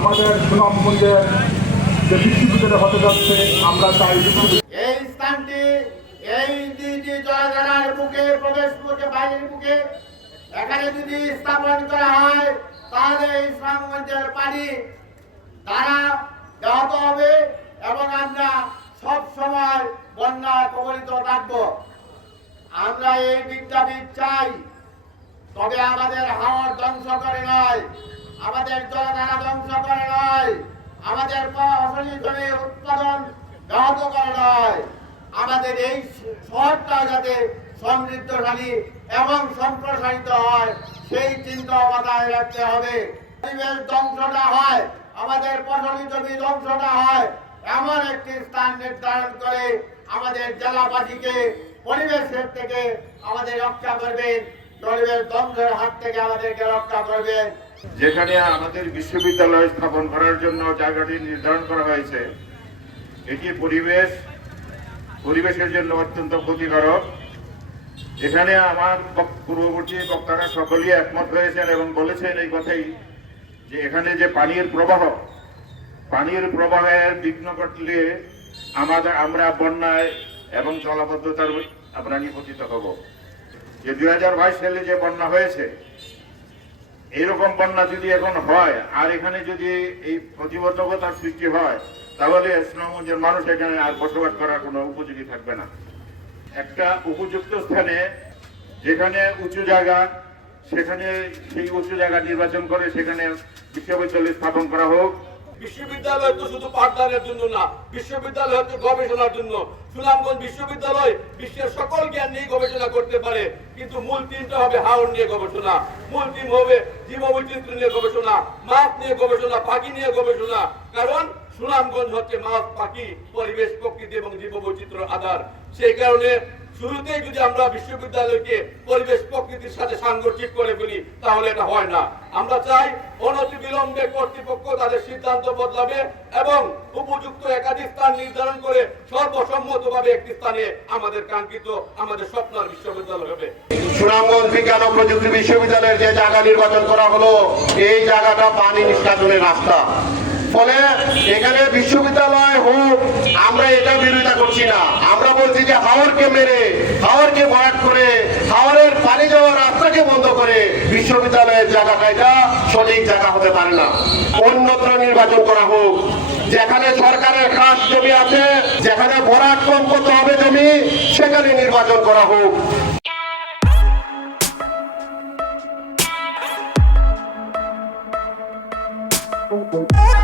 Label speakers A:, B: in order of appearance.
A: আমাদের সুনামগঞ্জের যে বিশ্ববিদ্যালয় হতে যাচ্ছে, আমরা চাই
B: এই স্থানটি, এই জলাধারার বুকে, প্রবেশ মুখে বাইরের মুখে এখানে যদি স্থাপন করা হয়, তাহলে এই ইসলামগঞ্জের পানি তারা ব্যাহত হবে এবং আমরা সব সময় বন্যা কবলিত থাকব। আমরা এই বিদ্যাপীঠ চাই, তবে আমাদের হাওয়ার ধ্বংস করে নয়। আমাদের জলধারা ধ্বংস করে নয় আমাদের ফসলি জমি উৎপাদন ব্যাহত করে নয় আমাদের এই শহরটা যাতে সমৃদ্ধশালী এবং সম্প্রসারিত হয়, সেই চিন্তা মাথায় রাখতে হবে। পরিবেশ ধ্বংসটা হয়, আমাদের ফসলি জমি ধ্বংসটা হয়, এমন একটি স্থান নির্ধারণ করে আমাদের জেলাবাসীকে পরিবেশের থেকে আমাদের রক্ষা করবেন। পরিবেশ ধ্বংসের হাত থেকে আমাদেরকে রক্ষা করবেন।
C: যেখানে আমাদের বিশ্ববিদ্যালয় স্থাপন করার জন্য জায়গাটি নির্ধারণ করা হয়েছে, এটি পরিবেশ, পরিবেশের জন্য অত্যন্ত ক্ষতিকারক। এখানে আমার পূর্ববর্তী বক্তারা সকলেই একমত হয়েছেন এবং বলেছেন এই কথাই যে এখানে যে পানির প্রবাহ, পানির প্রবাহের বিঘ্ন ঘটলে আমাদের, আমরা বন্যায় এবং জলাবদ্ধতার আমরা নিপতিত হব। যে দুই হাজার বাইশ সালে যে বন্যা হয়েছে এইরকম বন্যা যদি এখন হয়, আর এখানে যদি এই প্রতিবন্ধকতার সৃষ্টি হয়, তাহলে ইসলামগঞ্জের মানুষ এখানে আর বসবাস করার কোনো উপযোগী থাকবে না। একটা উপযুক্ত স্থানে যেখানে উঁচু জায়গা, সেখানে সেই উঁচু জায়গা নির্বাচন করে সেখানে বিশ্ববিদ্যালয় স্থাপন করা হোক
D: বিশ্ববিদ্যালয় তো শুধু পাঠদানের জন্য না, বিশ্ববিদ্যালয় হচ্ছে গবেষণার জন্য। সুনামগঞ্জ বিশ্ববিদ্যালয় বিশ্বের সকল জ্ঞান নিয়ে গবেষণা করতে পারে, কিন্তু মূল টিমটা হবে হাওর নিয়ে গবেষণা। মূল টিম হবে জীববৈচিত্র্য নিয়ে গবেষণা, মাছ নিয়ে গবেষণা, পাখি নিয়ে গবেষণা। কারণ সুনামগঞ্জ হচ্ছে মাছ, পাখি, পরিবেশ, প্রকৃতি এবং জীববৈচিত্র্য আধার। সেই কারণে শুরুতেই যদি আমরা বিশ্ববিদ্যালয়কে পরিবেশ প্রকৃতির সাথে সাংগঠিক করে ফেলি, তাহলে এটা হয় না। আমরা চাই অনতি বিলম্বে কর্তৃপক্ষ তাদের সিদ্ধান্ত বদলাবে এবং উপযুক্ত একাধিক স্থান নির্ধারণ করে সর্বসম্মতভাবে একটি স্থানে আমাদের কাঙ্ক্ষিত, আমাদের স্বপ্নের বিশ্ববিদ্যালয় হবে।
B: সুনামগঞ্জ বিজ্ঞান ও প্রযুক্তি বিশ্ববিদ্যালয়ের যে জায়গা নির্বাচন করা হলো, এই জায়গাটা পানি নিষ্কাশনের রাস্তা। ফলে এখানে বিশ্ববিদ্যালয় হোক, আমরা এটা বিরোধিতা করছি না। বলছি যে হাওরকে মেরে, হাওরকে ভরাট করে, হাওরের পানি যাওয়ার রাস্তাকে বন্ধ করে বিশ্ববিদ্যালয়ের জায়গাটা এটা সঠিক জায়গা হতে পারে না। অন্যত্র নির্বাচন করা হোক। যেখানে সরকারের খাস জমি আছে, যেখানে ভরাট কম করতে হবে জমি, সেখানে নির্বাচন করা হোক।
E: Thank you.